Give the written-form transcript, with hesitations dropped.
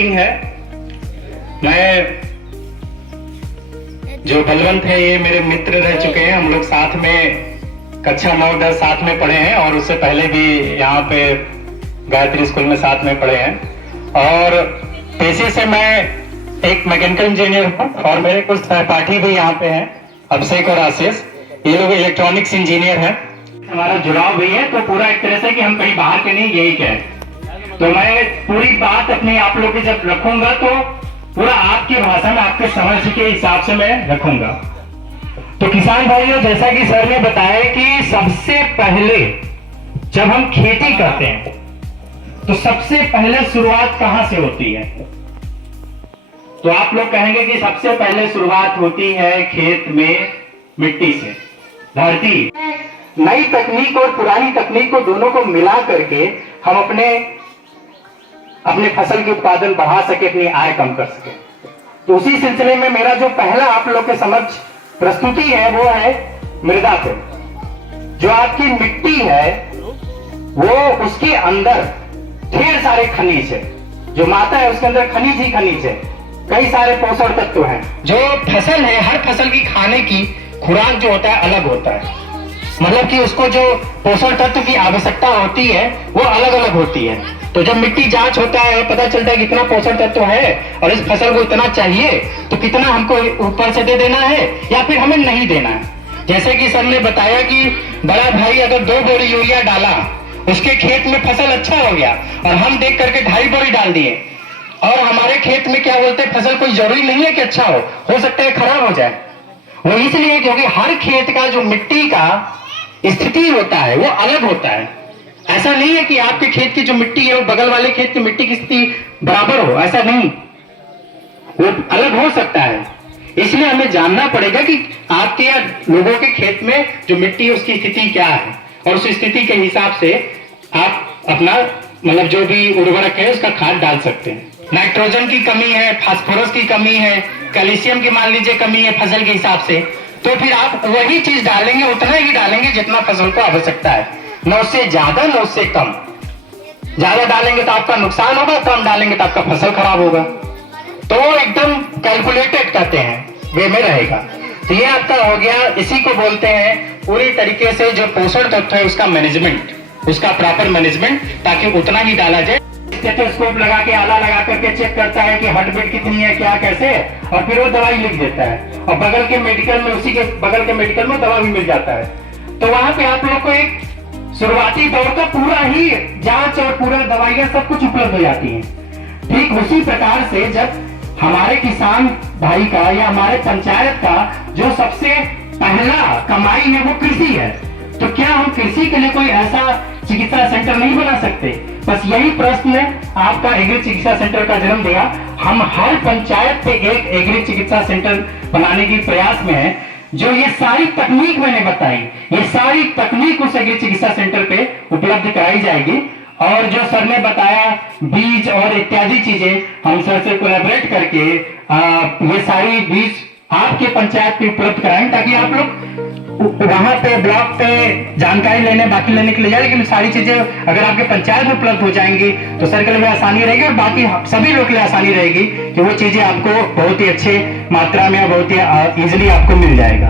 सिंह है। मैं जो बलवंत है ये मेरे मित्र रह चुके हैं। हम लोग साथ में कक्षा 9-10 साथ में पढ़े हैं और उससे पहले भी यहाँ पे गायत्री स्कूल में साथ में पढ़े हैं। और पेशे से मैं एक मैकेनिकल इंजीनियर हूँ और मेरे कुछ सहपाठी भी यहाँ पे हैं, अभिषेक और आशीष। ये लोग इलेक्ट्रॉनिक्स इंजीनियर हैं। हमारा जुड़ाव भी है, तो पूरा एक तरह से कि हम कहीं बाहर के नहीं, यही कहें। तो मैं पूरी बात अपनी आप लोग की जब रखूंगा तो पूरा आपकी भाषा में आपके समझ के हिसाब से मैं रखूंगा। तो किसान भाइयों, जैसा कि सर ने बताया कि सबसे पहले जब हम खेती करते हैं तो सबसे पहले शुरुआत कहां से होती है? तो आप लोग कहेंगे कि सबसे पहले शुरुआत होती है खेत में मिट्टी से, धरती। नई तकनीक और पुरानी तकनीक को दोनों को मिला करके हम अपने फसल की उत्पादन बढ़ा सके, अपनी आय कम कर सके। तो उसी सिलसिले में मेरा जो पहला आप लोग के समक्ष प्रस्तुति है वो है मृदा पे। जो आपकी मिट्टी है वो उसके अंदर ढेर सारे खनिज है। जो माता है उसके अंदर खनिज ही खनिज है, कई सारे पोषण तत्व हैं। जो फसल है, हर फसल की खाने की खुराक जो होता है अलग होता है। मतलब कि उसको जो पोषण तत्व की आवश्यकता होती है वो अलग अलग होती है। तो जब मिट्टी जांच होता है पता चलता है कितना पोषण तत्व है और इस फसल को इतना चाहिए, तो कितना हमको ऊपर से दे देना है या फिर हमें नहीं देना है। जैसे कि सर ने बताया कि बड़ा भाई अगर 2 बोरी यूरिया डाला, उसके खेत में फसल अच्छा हो गया और हम देख करके 2.5 बोरी डाल दिए, और हमारे खेत में क्या बोलते हैं, फसल कोई जरूरी नहीं है कि अच्छा हो सकता है खराब हो जाए। वो इसलिए क्योंकि हर खेत का जो मिट्टी का स्थिति होता है वो अलग होता है। ऐसा नहीं है कि आपके खेत की जो मिट्टी है वो बगल वाले खेत की मिट्टी की स्थिति बराबर हो, ऐसा नहीं, वो अलग हो सकता है। इसलिए हमें जानना पड़ेगा कि आपके या लोगों के खेत में जो मिट्टी है उसकी स्थिति क्या है, और उस स्थिति के हिसाब से आप अपना मतलब जो भी उर्वरक है उसका खाद डाल सकते हैं। नाइट्रोजन की कमी है, फास्फोरस की कमी है, कैल्शियम की मान लीजिए कमी है फसल के हिसाब से, तो फिर आप वही चीज डालेंगे, उतना ही डालेंगे जितना फसल को आवश्यकता है। न उससे ज्यादा न उससे कम। ज्यादा डालेंगे तो आपका नुकसान होगा, कम डालेंगे तो आपका फसल खराब होगा। तो वो एकदम कैलकुलेटेड कहते हैं वे में रहेगा। तो ये आपका हो गया, इसी को बोलते हैं पूरी तरीके से जो पोषण तत्व है उसका मैनेजमेंट, उसका प्रॉपर मैनेजमेंट, ताकि उतना ही डाला जाए। स्टेथोस्कोप लगा के, आला लगा करके चेक करता है कि हार्ट बीट कितनी है, क्या कैसे है, और फिर वो दवाई लिख देता है। और बगल के मेडिकल में, उसी के बगल के मेडिकल में दवा भी मिल जाता है। तो वहां पे आप लोग को एक शुरुआती दौर का पूरा ही जांच और पूरा दवाइयां सब कुछ उपलब्ध हो जाती है। ठीक उसी प्रकार से जब हमारे किसान भाई का या हमारे पंचायत का जो सबसे पहला कमाई है वो कृषि है, तो क्या हम कृषि के लिए कोई ऐसा चिकित्सा सेंटर नहीं बना सकते? बस यही प्रश्न आपका एग्री चिकित्सा सेंटर का जन्म दिया। हम हर पंचायत पे एक एग्री चिकित्सा सेंटर बनाने की प्रयास में है। जो ये सारी तकनीक मैंने बताई, ये सारी तकनीक उस एग्री चिकित्सा सेंटर पे उपलब्ध कराई जाएगी। और जो सर ने बताया बीज और इत्यादि चीजें, हम सर से कोलैबोरेट करके ये सारी बीज आपके पंचायत पे उपलब्ध कराएंगे, ताकि आप लोग वहां पे ब्लॉक पे जानकारी लेने, बाकी लेने के लिए जाए, लेकिन सारी चीजें अगर आपके पंचायत में उपलब्ध हो जाएंगी तो सर के लिए आसानी रहेगी और बाकी सभी लोग के लिए आसानी रहेगी कि वो चीजें आपको बहुत ही अच्छे मात्रा में और बहुत ही इजीली आपको मिल जाएगा।